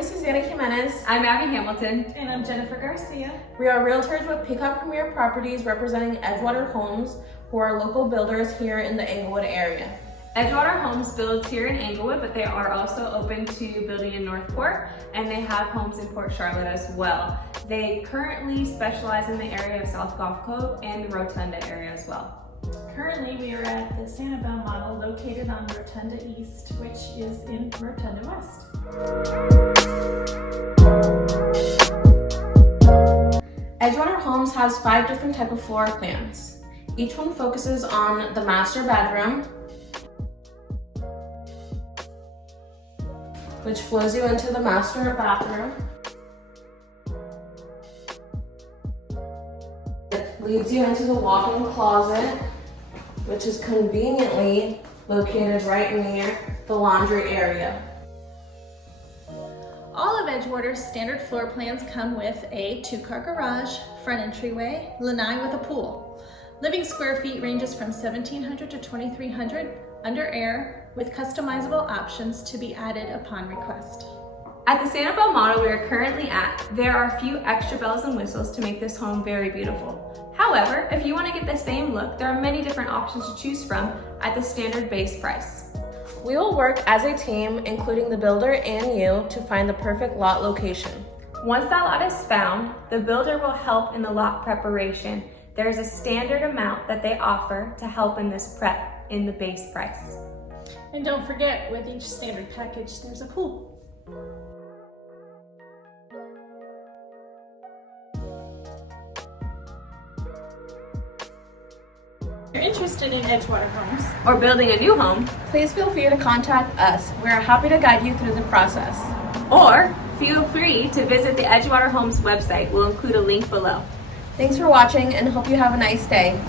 is Susanna Jimenez. I'm Abby Hamilton. And I'm Jennifer Garcia. We are realtors with Peacock Premier Properties representing Edgewater Homes, who are local builders here in the Englewood area. Edgewater Homes builds here in Englewood, but they are also open to building in Northport, and they have homes in Port Charlotte as well. They currently specialize in the area of South Gulf Cove and the Rotonda area as well. Currently, we are at the Sanibel model located on Rotonda East, which is in Rotonda West. Edgewater Homes has 5 different types of floor plans. Each one focuses on the master bedroom, which flows you into the master bathroom. It leads you into the walk-in closet, which is conveniently located right near the laundry area. All of Edgewater's standard floor plans come with a 2-car garage, front entryway, lanai with a pool. Living square feet ranges from 1,700 to 2,300 under air, with customizable options to be added upon request. At the Sanibel model we are currently at, there are a few extra bells and whistles to make this home very beautiful. However, if you want to get the same look, there are many different options to choose from at the standard base price. We will work as a team, including the builder and you, to find the perfect lot location. Once that lot is found, the builder will help in the lot preparation. There's a standard amount that they offer to help in this prep in the base price. And don't forget, with each standard package, there's a pool. If you're interested in Edgewater Homes or building a new home, please feel free to contact us. We are happy to guide you through the process. or feel free to visit the Edgewater Homes website. We'll include a link below. Thanks for watching and hope you have a nice day.